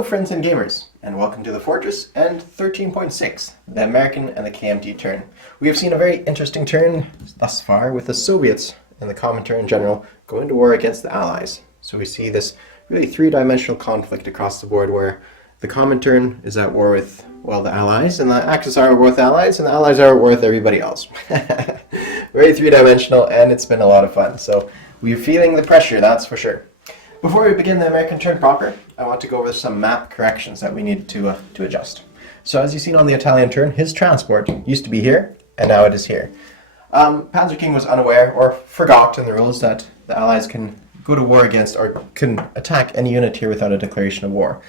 Hello friends and gamers, and welcome to the Fortress and 13.6, the American and the KMT turn. We have seen a very interesting turn thus far with the Soviets and the Comintern in general going to war against the Allies. So we see this really three-dimensional conflict across the board where the Comintern is at war with, well, the Allies, and the Axis are at war with the Allies, and the Allies are at war with everybody else. Very three-dimensional, and it's been a lot of fun. So we're feeling the pressure, that's for sure. Before we begin the American turn proper, I want to go over some map corrections that we need to adjust. So as you've seen on the Italian turn, his transport used to be here, and now it is here. Panzer King was unaware or forgot in the rules that the Allies can go to war against or can attack any unit here without a declaration of war.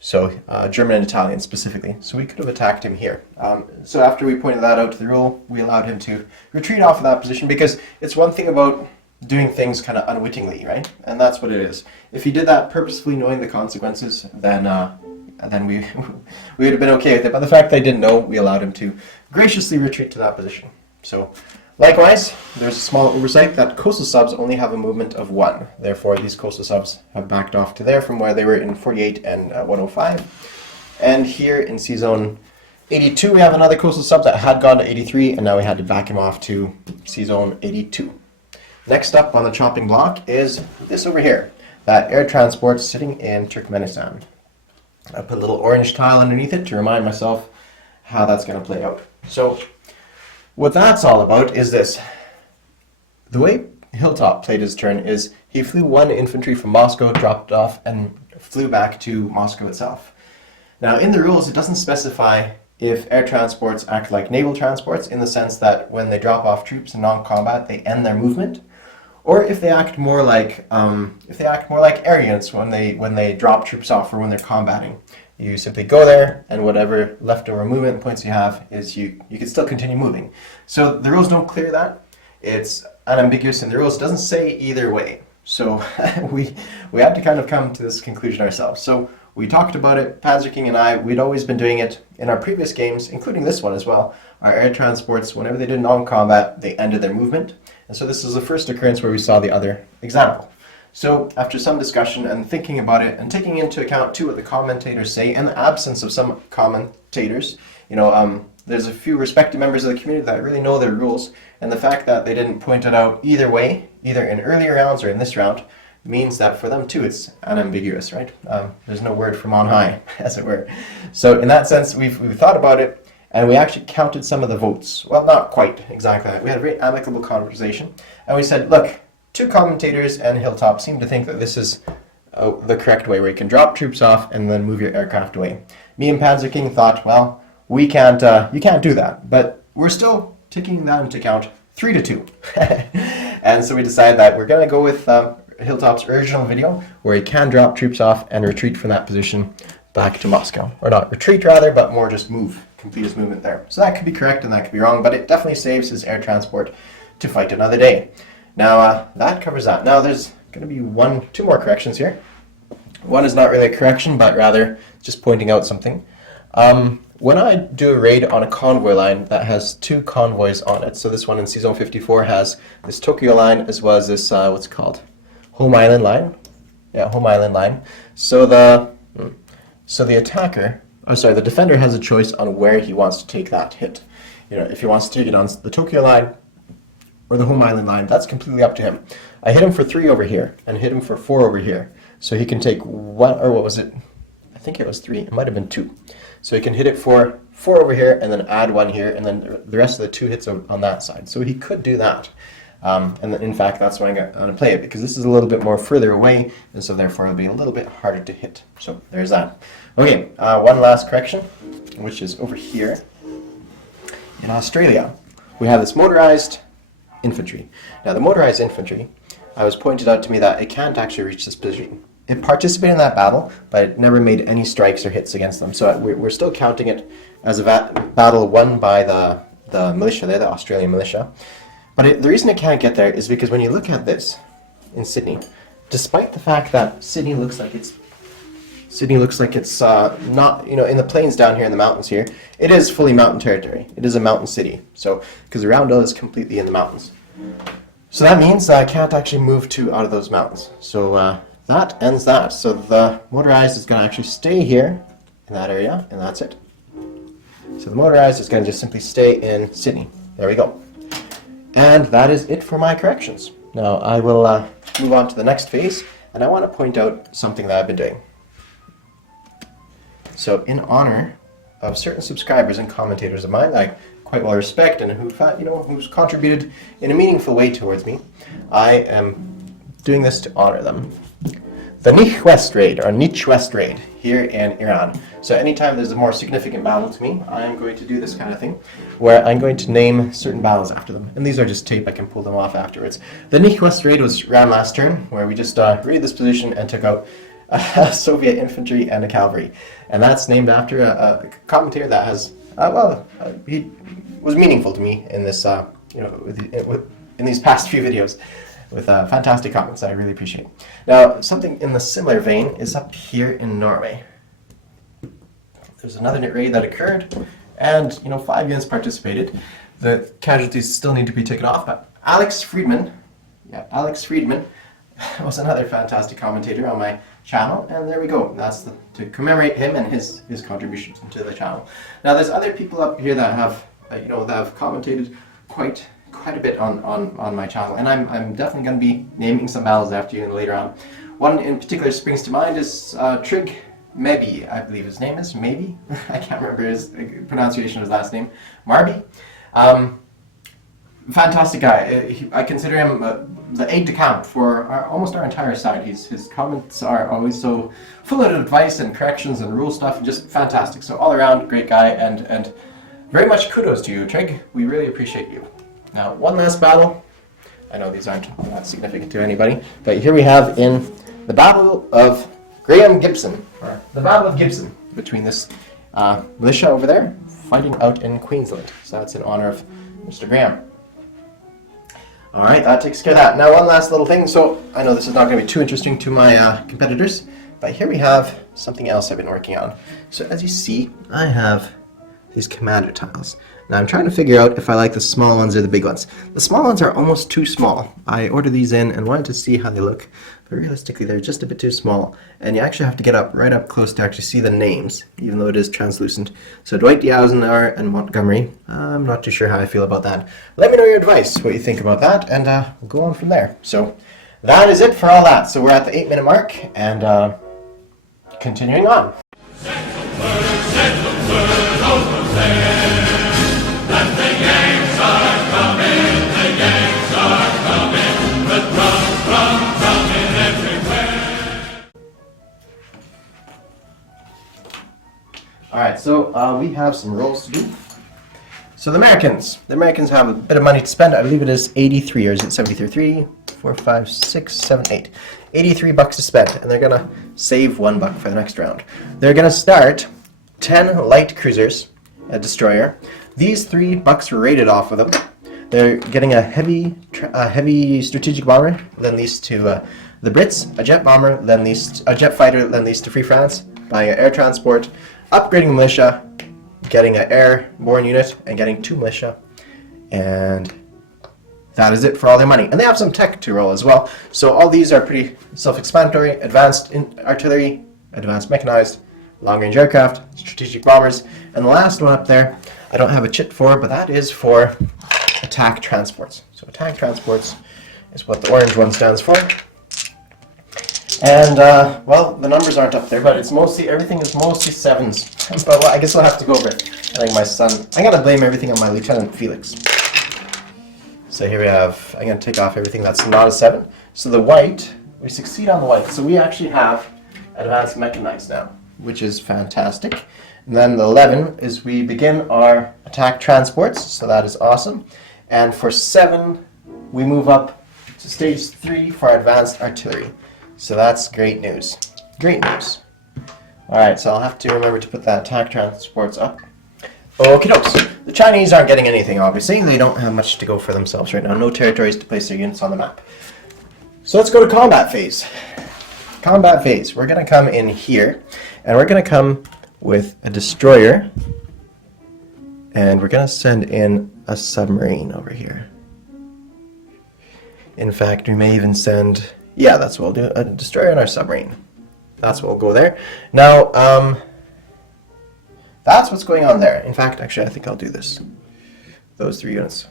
So German and Italian specifically. So we could have attacked him here. So after we pointed that out to the rule, we allowed him to retreat off of that position because it's one thing about doing things kind of unwittingly, right? And that's what it is. If he did that purposefully knowing the consequences, then we would have been okay with it. But the fact that I didn't know, we allowed him to graciously retreat to that position. So likewise, there's a small oversight that coastal subs only have a movement of 1. Therefore, these coastal subs have backed off to there from where they were in 48 and 105. And here in C-Zone 82, we have another coastal sub that had gone to 83, and now we had to back him off to C-Zone 82. Next up on the chopping block is this over here, that air transport sitting in Turkmenistan. I put a little orange tile underneath it to remind myself how that's going to play out. So what that's all about is this. The way Hilltop played his turn is he flew 1 infantry from Moscow, dropped off, and flew back to Moscow itself. Now in the rules it doesn't specify if air transports act like naval transports in the sense that when they drop off troops in non-combat they end their movement, or if they act more like air units when they drop troops off or when they're combating. You simply go there, and whatever leftover movement points you have is you can still continue moving. So the rules don't clear that. It's unambiguous in the rules. It doesn't say either way. So we had to kind of come to this conclusion ourselves. So we talked about it, Panzer King and I, we'd always been doing it in our previous games, including this one as well. Our air transports, whenever they did non-combat, they ended their movement. And so this is the first occurrence where we saw the other example. So after some discussion and thinking about it and taking into account too what the commentators say and the absence of some commentators, there's a few respected members of the community that really know their rules, and the fact that they didn't point it out either way, either in earlier rounds or in this round, means that for them too it's unambiguous, right? There's no word from on high, as it were. So in that sense, we've thought about it, and we actually counted some of the votes. Well, not quite exactly that. We had a very amicable conversation, and we said, look, 2 commentators and Hilltop seem to think that this is the correct way, where you can drop troops off and then move your aircraft away. Me and Panzer King thought, well, you can't do that, but we're still taking that into account 3-2. And so we decided that we're going to go with Hilltop's original video, where he can drop troops off and retreat from that position back to Moscow. Or not retreat rather, but more just complete his movement there. So that could be correct and that could be wrong, but it definitely saves his air transport to fight another day. Now that covers that. Now there's going to be 2 more corrections here. One is not really a correction, but rather just pointing out something. When I do a raid on a convoy line that has 2 convoys on it, so this one in C-Zone 54 has this Tokyo line as well as this, what's it called? Home Island line. Yeah, Home Island line. So the defender has a choice on where he wants to take that hit. If he wants to take it on the Tokyo line or the Home Island line, that's completely up to him. I hit him for 3 over here and hit him for 4 over here. So he can take 1, or what was it? I think it was 3. It might have been 2. So he can hit it for 4 over here and then add 1 here, and then the rest of the 2 hits on that side. So he could do that. And then, in fact, that's why I'm going to play it, because this is a little bit more further away, and so therefore it'll be a little bit harder to hit. So there's that. Okay, one last correction, which is over here. In Australia, we have this motorized infantry. Now the motorized infantry, it was pointed out to me that it can't actually reach this position. It participated in that battle, but it never made any strikes or hits against them. So we're still counting it as a battle won by the militia there, the Australian militia. But the reason it can't get there is because when you look at this in Sydney, despite the fact that Sydney looks like it's not, in the plains down here in the mountains here, it is fully mountain territory. It is a mountain city. So, because the Roundel is completely in the mountains. So that means I can't actually move out of those mountains. So that ends that. So the motorized is going to actually stay here in that area, and that's it. So the motorized is going to just simply stay in Sydney. There we go. And that is it for my corrections. Now I will move on to the next phase, and I want to point out something that I've been doing. So in honor of certain subscribers and commentators of mine that I quite well respect and who's contributed in a meaningful way towards me, I am doing this to honor them. The Nich West Raid, or Nich West Raid, here in Iran. So anytime there's a more significant battle to me, I'm going to do this kind of thing, where I'm going to name certain battles after them. And these are just tape, I can pull them off afterwards. The Nich West Raid ran last turn, where we just raided this position and took out Soviet infantry and a cavalry. And that's named after a commentator that has, he was meaningful to me in this, in these past few videos, with fantastic comments that I really appreciate. Now, something in the similar vein is up here in Norway. There's another raid that occurred, and 5 units participated. The casualties still need to be taken off, but Alex Friedman was another fantastic commentator on my channel, and there we go. That's to commemorate him and his contributions to the channel. Now, there's other people up here that have that have commentated quite a bit on my channel, and I'm definitely going to be naming some battles after you later on. One in particular springs to mind is Trig Mebi, I believe his name is, maybe? I can't remember his pronunciation of his last name. Marby. Fantastic guy. I consider him the aide-de-camp for almost our entire side. His comments are always so full of advice and corrections and rule stuff, and just fantastic. So all around, great guy, and very much kudos to you, Trig. We really appreciate you. Now, one last battle. I know these aren't that significant to anybody, but here we have in the Battle of Gibson, or the Battle of Gibson, between this militia over there fighting out in Queensland. So that's in honor of Mr. Graham. Alright, that takes care of that. Now, one last little thing. So, I know this is not going to be too interesting to my competitors, but here we have something else I've been working on. So, as you see, I have these commander tiles. Now I'm trying to figure out if I like the small ones or the big ones. The small ones are almost too small. I ordered these in and wanted to see how they look, but realistically they're just a bit too small, and you actually have to get right up close to actually see the names, even though it is translucent. So Dwight D. Eisenhower and Montgomery, I'm not too sure how I feel about that. Let me know your advice, what you think about that, and we'll go on from there. So that is it for all that. So we're at the 8-minute mark, and continuing on. Alright, so we have some rolls to do. So the Americans have a bit of money to spend. I believe it is 83, or is it 73? 3, 4, 5, 6, 7, 8. 83 bucks to spend, and they're gonna save $1 for the next round. They're gonna start 10 light cruisers, a destroyer. These $3 were rated off of them. They're getting a heavy strategic bomber, lend these to the Brits, a jet bomber, a jet fighter, lend these to Free France, buying an air transport, upgrading militia, getting an airborne unit, and getting 2 militia, and that is it for all their money. And they have some tech to roll as well. So all these are pretty self-explanatory: advanced artillery, advanced mechanized, long-range aircraft, strategic bombers, and the last one up there, I don't have a chit for, but that is for attack transports. So attack transports is what the orange one stands for. And, well, the numbers aren't up there, but everything is mostly 7s. But I guess I'll have to go over it. I think my son, I'm going to blame everything on my Lieutenant Felix. So here we have, I'm going to take off everything that's not a 7. So the white, we succeed on the white. So we actually have advanced mechanized now, which is fantastic. And then the 11 is we begin our attack transports, so that is awesome. And for 7, we move up to stage 3 for advanced artillery. So that's great news. Great news. Alright, so I'll have to remember to put that attack transports up. Okie dokes. The Chinese aren't getting anything, obviously. They don't have much to go for themselves right now. No territories to place their units on the map. So let's go to combat phase. Combat phase. We're going to come in here, and we're going to come with a destroyer, and we're going to send in a submarine over here. In fact, we may even send, Yeah, that's what we'll do. A destroyer and our submarine. That's what will go there. Now, that's what's going on there. In fact, actually, I think I'll do this. Those 3 units.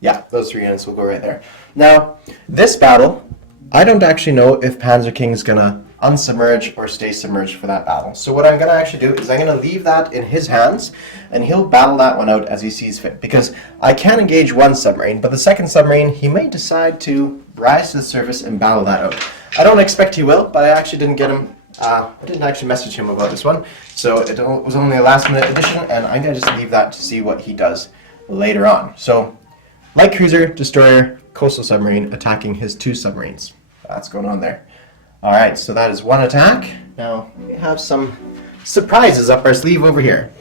Yeah, those 3 units will go right there. Now, this battle, I don't actually know if Panzer King is going to unsubmerge or stay submerged for that battle. So what I'm going to actually do is I'm going to leave that in his hands, and he'll battle that one out as he sees fit. Because I can engage one submarine, but the second submarine, he may decide to rise to the surface and battle that out. I don't expect he will, but I actually didn't get him. I didn't actually message him about this one, so it was only a last-minute addition, and I'm going to just leave that to see what he does later on. So, light cruiser, destroyer, coastal submarine attacking his 2 submarines. That's going on there. Alright, so that is one attack. Now, we have some surprises up our sleeve over here.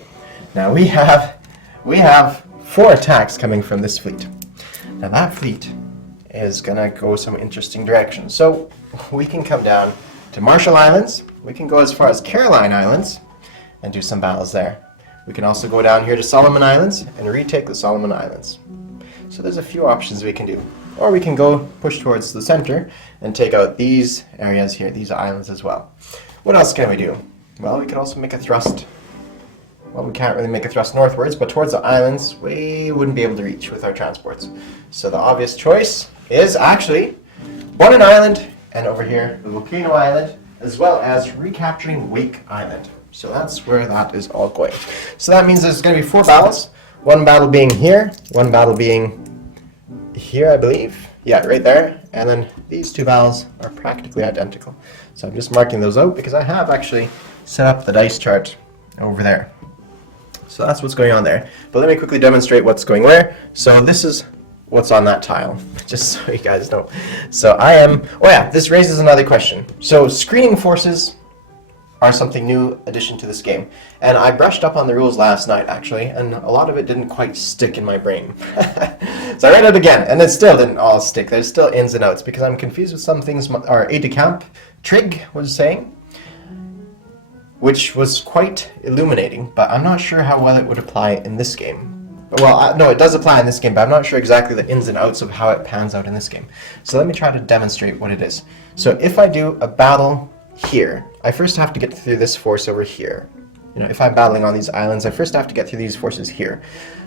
Now, we have 4 attacks coming from this fleet. Now, that fleet is going to go some interesting directions. So, we can come down to Marshall Islands. We can go as far as Caroline Islands and do some battles there. We can also go down here to Solomon Islands and retake the Solomon Islands. So there's a few options we can do. Or we can go push towards the center and take out these areas here, these islands as well. What else can we do? Well, we could also make a thrust. Well, we can't really make a thrust northwards, but towards the islands, we wouldn't be able to reach with our transports. So the obvious choice is actually Bonin Island, and over here, the Volcano Island, as well as recapturing Wake Island. So that's where that is all going. So that means there's going to be 4 battles. One battle being here, one battle being here, I believe. Yeah, right there. And then these 2 battles are practically identical. So I'm just marking those out because I have actually set up the dice chart over there. So that's what's going on there. But let me quickly demonstrate what's going where. So this is what's on that tile, just so you guys know. So this raises another question. So screening forces are something new addition to this game. And I brushed up on the rules last night, actually, and a lot of it didn't quite stick in my brain. So I read it again, and it still didn't all stick. There's still ins and outs, because I'm confused with some things our aide-de-camp, Trig, was saying, which was quite illuminating, but I'm not sure how well it would apply in this game. Well, no, it does apply in this game, but I'm not sure exactly the ins and outs of how it pans out in this game. So let me try to demonstrate what it is. So if I do a battle here, I first have to get through this force over here. You know, if I'm battling on these islands, I first have to get through these forces here.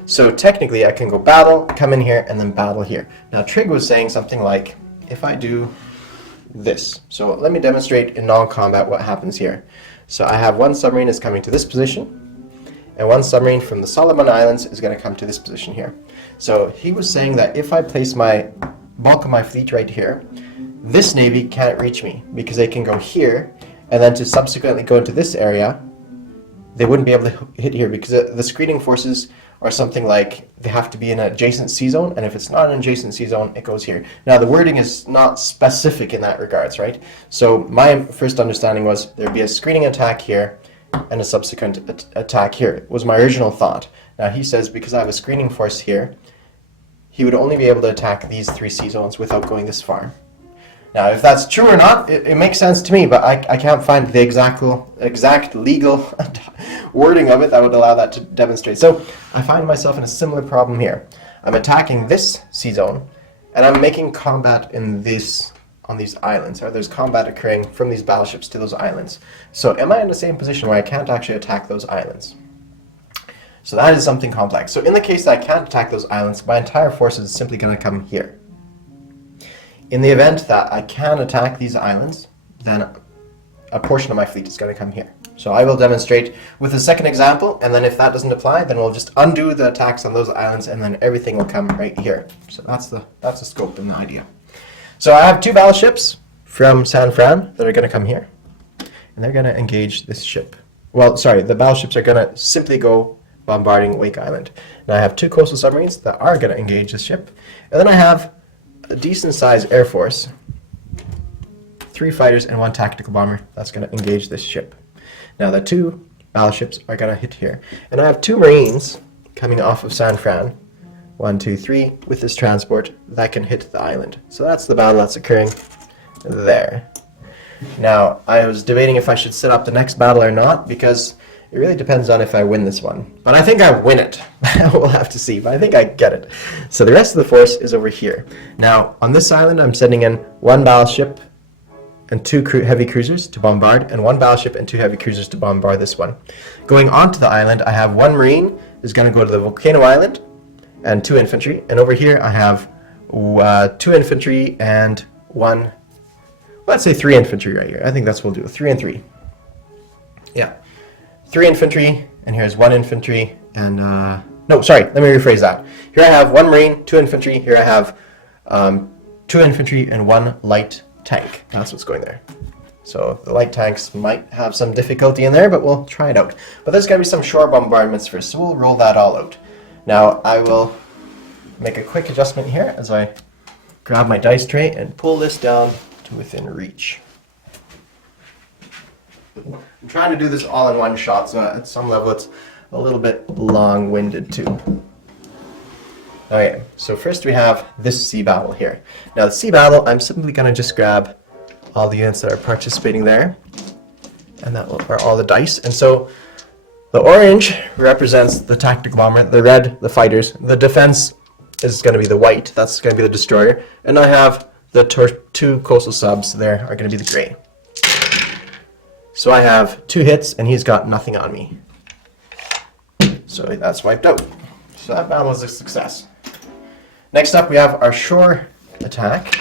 So technically, I can go battle, come in here, and then battle here. Now, Trig was saying something like, if I do this. So let me demonstrate in non-combat what happens here. So I have one submarine is coming to this position, and one submarine from the Solomon Islands is going to come to this position here. So he was saying that if I place my bulk of my fleet right here, this navy can't reach me because they can go here, and then to subsequently go into this area, they wouldn't be able to hit here because the screening forces are something like they have to be in an adjacent sea zone, and if it's not an adjacent sea zone, it goes here. Now the wording is not specific in that regards, right? So my first understanding was there'd be a screening attack here and a subsequent attack here. It was my original thought. Now he says because I have a screening force here, he would only be able to attack these 3 sea zones without going this far. Now, if that's true or not, it makes sense to me, but I can't find the exact legal wording of it that would allow that to demonstrate. So I find myself in a similar problem here. I'm attacking this sea zone, and I'm making combat on these islands, or there's combat occurring from these battleships to those islands. So am I in the same position where I can't actually attack those islands? So that is something complex. So in the case that I can't attack those islands, my entire force is simply going to come here. In the event that I can attack these islands, then a portion of my fleet is going to come here. So I will demonstrate with a second example, and then if that doesn't apply, then we'll just undo the attacks on those islands, and then everything will come right here. So that's the scope and the idea. So I have 2 battleships from San Fran that are going to come here, and they're going to engage this ship. Well, sorry, the battleships are going to simply go bombarding Wake Island. And I have 2 coastal submarines that are going to engage this ship, and then I have a decent-sized air force, 3 fighters and 1 tactical bomber that's going to engage this ship. Now the 2 battleships are going to hit here, and I have 2 marines coming off of San Fran, 1, 2, 3, with this transport that can hit the island. So that's the battle that's occurring there. Now I was debating if I should set up the next battle or not, because It really depends on if I win this one. But I think I win it. We'll have to see, but I think I get it. So the rest of the force is over here. Now, on this island, I'm sending in 1 battleship and 2 heavy cruisers to bombard, and 1 battleship and 2 heavy cruisers to bombard this one. Going onto the island, I have 1 marine is going to go to the volcano island, and 2 infantry. And over here, I have 2 infantry and 1, let's say 3 infantry right here. I think that's what we'll do, 3 and 3. Yeah. 3 infantry, and here's 1 infantry, and, no, sorry, let me rephrase that. Here I have 1 marine, 2 infantry, here I have 2 infantry and 1 light tank. That's what's going there. So the light tanks might have some difficulty in there, but we'll try it out. But there's going to be some shore bombardments first, so we'll roll that all out. Now I will make a quick adjustment here as I grab my dice tray and pull this down to within reach. I'm trying to do this all in one shot, so at some level it's a little bit long-winded too. Okay, so first we have this sea battle here. Now the sea battle, I'm simply going to just grab all the units that are participating there, and that are all the dice. And so the orange represents the tactical bomber, the red, the fighters, the defense is going to be the white, that's going to be the destroyer, and I have the 2 coastal subs there are going to be the gray. So I have 2 hits, and he's got nothing on me. So that's wiped out. So that battle was a success. Next up, we have our shore attack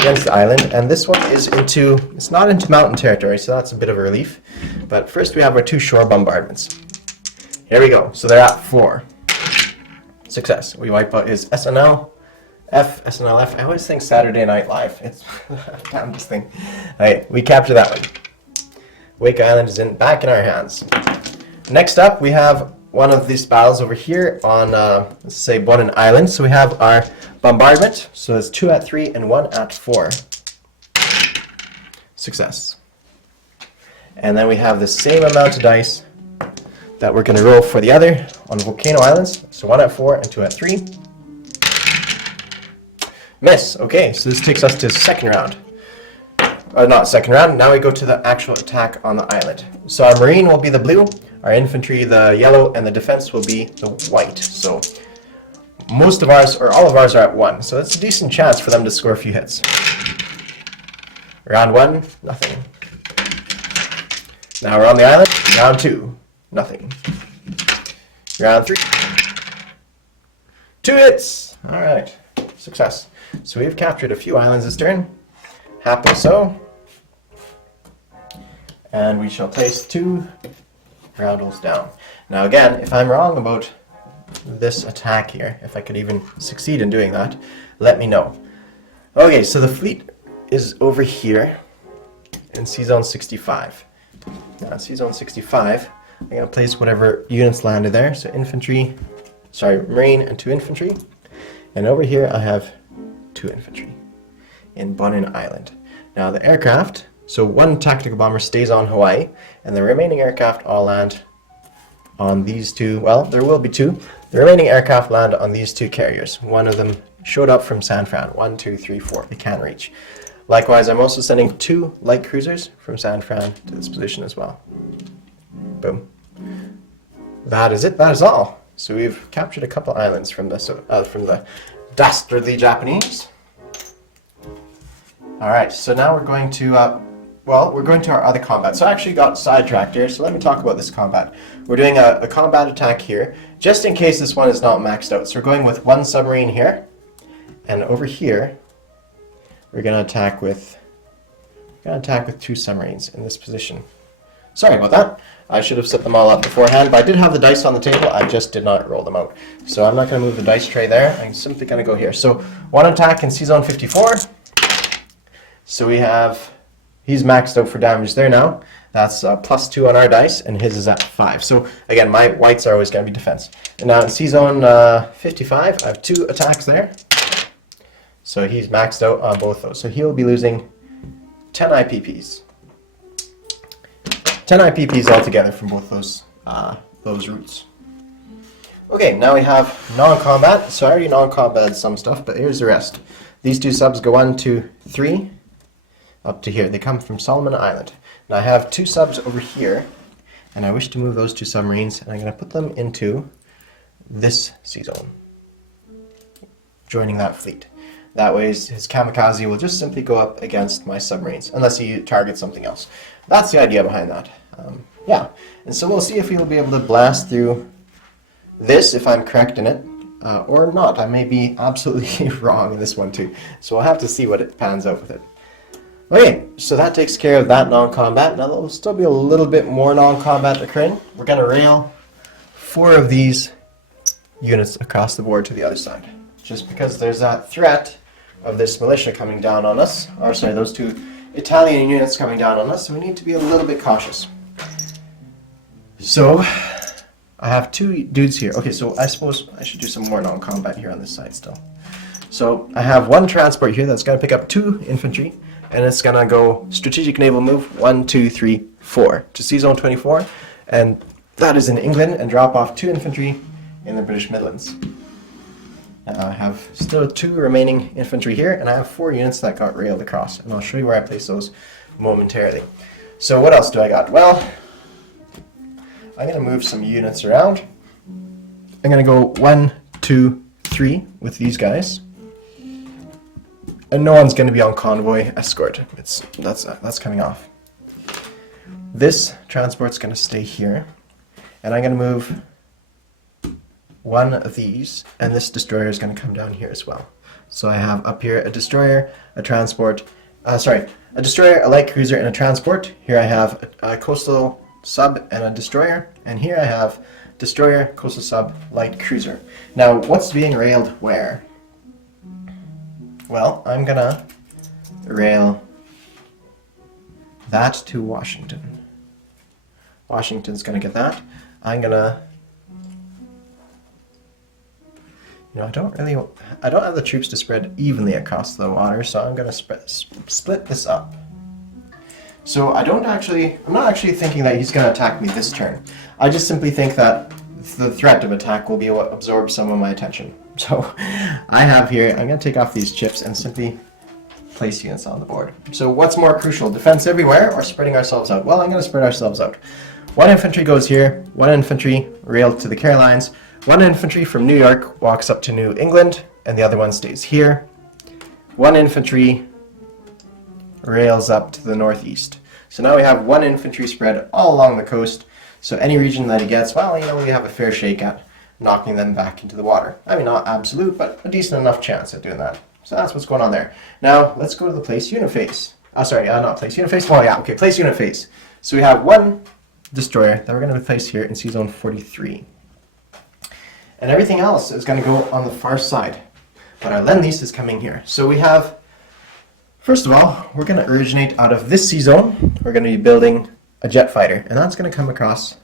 against the island, and this one is it's not into mountain territory, so that's a bit of a relief. But first we have our 2 shore bombardments. Here we go. So they're at 4. Success. We wipe out his SNLF. I always think Saturday Night Live. It's damn this thing. Alright, we capture that one. Wake Island is back in our hands. Next up, we have one of these battles over here on, let's say, Bonin Island. So we have our bombardment. So it's 2 at 3 and 1 at 4. Success. And then we have the same amount of dice that we're going to roll for the other on Volcano Islands. So 1 at 4 and 2 at 3. Miss. Okay, so this takes us to second round. Not second round, now we go to the actual attack on the island. So our marine will be the blue, our infantry the yellow, and the defense will be the white. So most of ours, or all of ours, are at 1. So it's a decent chance for them to score a few hits. Round 1, nothing. Now we're on the island. Round 2, nothing. Round 3, 2 hits. All right, success. So we've captured a few islands this turn. Happily so. And we shall place 2 roundels down. Now again, if I'm wrong about this attack here, if I could even succeed in doing that, let me know. Okay, so the fleet is over here in C-Zone 65. Now in C-Zone 65, I'm going to place whatever units landed there. So marine and 2 infantry. And over here I have 2 infantry in Bonin Island. Now the aircraft, so 1 tactical bomber stays on Hawaii, and the remaining aircraft all land on these 2, well, there will be 2. The remaining aircraft land on these 2 carriers. One of them showed up from San Fran. 1, 2, 3, 4. They can't reach. Likewise, I'm also sending 2 light cruisers from San Fran to this position as well. Boom. That is it. That is all. So we've captured a couple islands from the dastardly Japanese. All right, so now we're going to, we're going to our other combat. So I actually got sidetracked here, so let me talk about this combat. We're doing a combat attack here, just in case this one is not maxed out. So we're going with 1 submarine here, and over here, we're going to attack with 2 submarines in this position. Sorry about that. I should have set them all up beforehand, but I did have the dice on the table. I just did not roll them out. So I'm not going to move the dice tray there. I'm simply going to go here. So 1 attack in C-Zone 54. So he's maxed out for damage there now. That's +2 on our dice, and his is at 5. So again, my whites are always going to be defense. And now in C-Zone 55, I have 2 attacks there. So he's maxed out on both those. So he'll be losing 10 IPPs. 10 IPPs altogether from both those routes. Okay, now we have non-combat. So I already non-combated some stuff, but here's the rest. These 2 subs go 1, 2, 3. Up to here. They come from Solomon Island. Now I have 2 subs over here, and I wish to move those 2 submarines, and I'm going to put them into this sea zone, joining that fleet. That way his kamikaze will just simply go up against my submarines, unless he targets something else. That's the idea behind that. Yeah, and so we'll see if he'll be able to blast through this, if I'm correct in it, or not. I may be absolutely wrong in this one too. So we'll have to see what it pans out with it. Okay, so that takes care of that non-combat. Now there will still be a little bit more non-combat occurring. We're going to rail 4 of these units across the board to the other side, just because there's that threat of this militia coming down on us, or sorry, those 2 Italian units coming down on us, so we need to be a little bit cautious. So I have 2 dudes here. Okay, so I suppose I should do some more non-combat here on this side still. So I have 1 transport here that's going to pick up 2 infantry, and it's going to go strategic naval move 1, 2, 3, 4 to Sea Zone 24, and that is in England, and drop off 2 infantry in the British Midlands. I have still 2 remaining infantry here, and I have 4 units that got railed across, and I'll show you where I place those momentarily. So what else do I got? Well, I'm going to move some units around. I'm going to go 1, 2, 3 with these guys. And no one's going to be on convoy escort. That's coming off. This transport's going to stay here, and I'm going to move 1 of these, and this destroyer is going to come down here as well. So I have up here a destroyer, a transport, a destroyer, a light cruiser, and a transport. Here I have a coastal sub and a destroyer, and here I have destroyer, coastal sub, light cruiser. Now, what's being railed where? Well, I'm gonna rail that to Washington. Washington's gonna get that. I'm gonna, I don't have the troops to spread evenly across the water, so I'm gonna split this up. So I'm not actually thinking that he's gonna attack me this turn. I just simply think that the threat of attack will be what absorbs some of my attention. So I have here, I'm going to take off these chips and simply place units on the board. So what's more crucial, defense everywhere or spreading ourselves out? Well, I'm going to spread ourselves out. 1 infantry goes here, 1 infantry railed to the Carolines, 1 infantry from New York walks up to New England, and the other one stays here. 1 infantry rails up to the northeast. So now we have 1 infantry spread all along the coast. So any region that he gets, well, we have a fair shake at knocking them back into the water. I mean, not absolute, but a decent enough chance at doing that. So that's what's going on there. Now, let's go to the place unit phase. Not place unit phase. Oh, yeah, okay, place unit phase. So we have 1 destroyer that we're going to place here in Sea Zone 43. And everything else is going to go on the far side. But our Lend-Lease is coming here. So we have, first of all, we're going to originate out of this sea zone. We're going to be building a jet fighter. And that's going to come across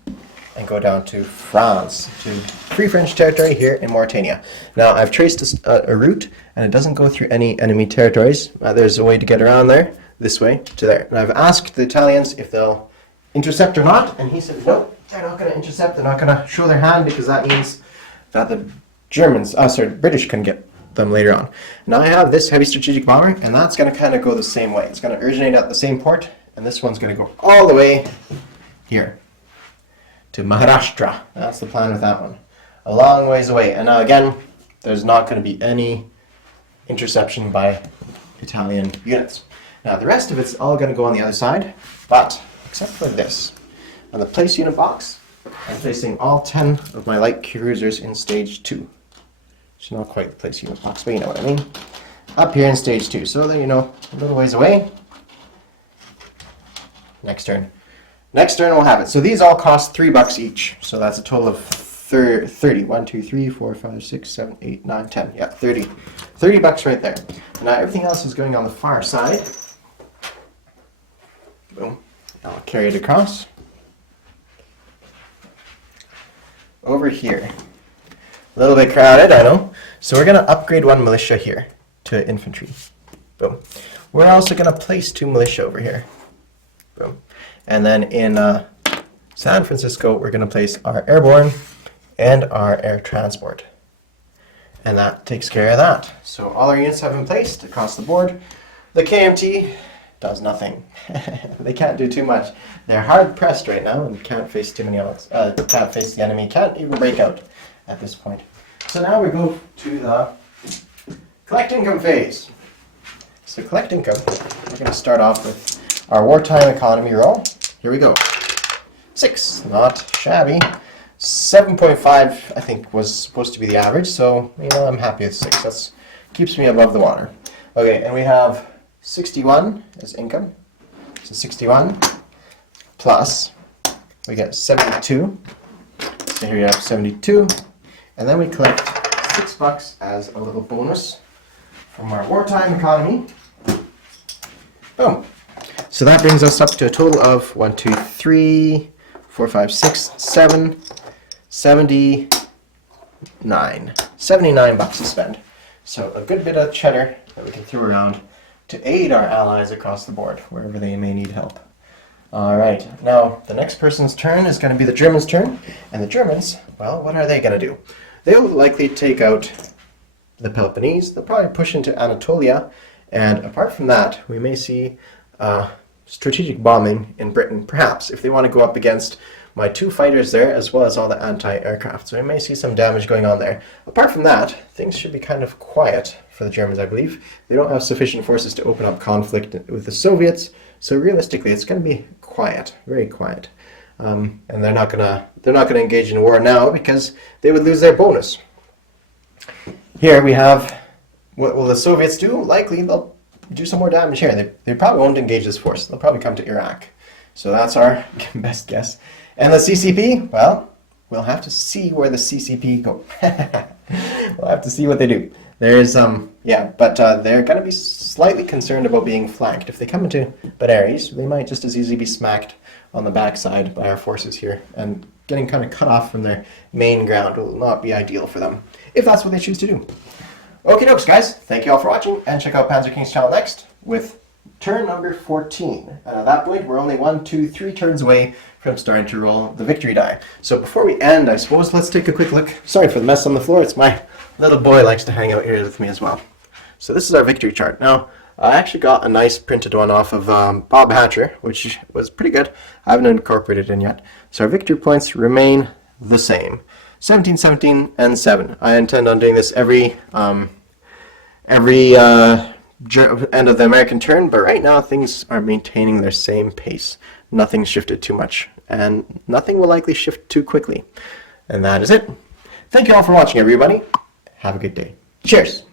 and go down to France, to Free French territory here in Mauritania. Now, I've traced a route, and it doesn't go through any enemy territories. There's a way to get around there, this way to there. And I've asked the Italians if they'll intercept or not, and he said, no, they're not going to intercept. They're not going to show their hand, because that means that the British can get them later on. Now I have this heavy strategic bomber, and that's going to kind of go the same way. It's going to originate at the same port, and this one's going to go all the way here to Maharashtra. That's the plan with that one. A long ways away. And now again, there's not going to be any interception by Italian units. Now the rest of it's all going to go on the other side, but except for this. On the place unit box, I'm placing all 10 of my light cruisers in stage 2. It's not quite the place unit box, but you know what I mean. Up here in stage 2. So there, a little ways away. Next turn. Next turn we'll have it. So these all cost $3 each. So that's a total of 30. 1, 2, 3, 4, 5, 6, 7, 8, 9, 10. Yeah, 30. $30 right there. And now everything else is going on the far side. Boom. I'll carry it across. Over here. A little bit crowded, I know. So we're going to upgrade 1 militia here to infantry. Boom. We're also going to place 2 militia over here. Boom. And then in San Francisco, we're going to place our airborne and our air transport. And that takes care of that. So all our units have been placed across the board. The KMT does nothing. They can't do too much. They're hard pressed right now and can't face too many odds. Can't face the enemy. Can't even break out at this point. So now we go to the collect income phase. So collect income. We're going to start off with our wartime economy roll. Here we go. 6, not shabby. 7.5, I think, was supposed to be the average. So I'm happy with 6. That keeps me above the water. Okay, and we have 61 as income. So 61 plus, we get 72. So here you have 72. And then we collect $6 as a little bonus from our wartime economy. Boom. So that brings us up to a total of 1, 2, 3, 4, 5, 6, 7, 79. $79 to spend. So a good bit of cheddar that we can throw around to aid our allies across the board, wherever they may need help. Alright, now the next person's turn is going to be the Germans' turn. And the Germans, well, what are they going to do? They'll likely take out the Peloponnese. They'll probably push into Anatolia. And apart from that, we may see strategic bombing in Britain, perhaps, if they want to go up against my 2 fighters there, as well as all the anti-aircraft. So we may see some damage going on there. Apart from that, things should be kind of quiet for the Germans, I believe. They don't have sufficient forces to open up conflict with the Soviets, so realistically, it's going to be quiet, very quiet. And they're not gonna engage in war now because they would lose their bonus. Here we have, what will the Soviets do? Likely they'll do some more damage here. They probably won't engage this force. They'll probably come to Iraq. So that's our best guess. And the CCP, well, we'll have to see where the CCP go. We'll have to see what they do. There's, but they're going to be slightly concerned about being flanked. If they come into Benares, they might just as easily be smacked on the backside by our forces here. And getting kind of cut off from their main ground will not be ideal for them, if that's what they choose to do. Okay, dokes, guys. Thank you all for watching, and check out Panzer King's channel next with turn number 14. And at that point, we're only 1, 2, 3 turns away from starting to roll the victory die. So before we end, I suppose let's take a quick look. Sorry for the mess on the floor. It's my little boy likes to hang out here with me as well. So this is our victory chart. Now, I actually got a nice printed one off of Bob Hatcher, which was pretty good. I haven't incorporated it in yet. So our victory points remain the same. 17, 17, and 7. I intend on doing this every end of the American turn, but right now things are maintaining their same pace. Nothing's shifted too much, and nothing will likely shift too quickly. And that is it. Thank you all for watching, everybody. Have a good day. Cheers!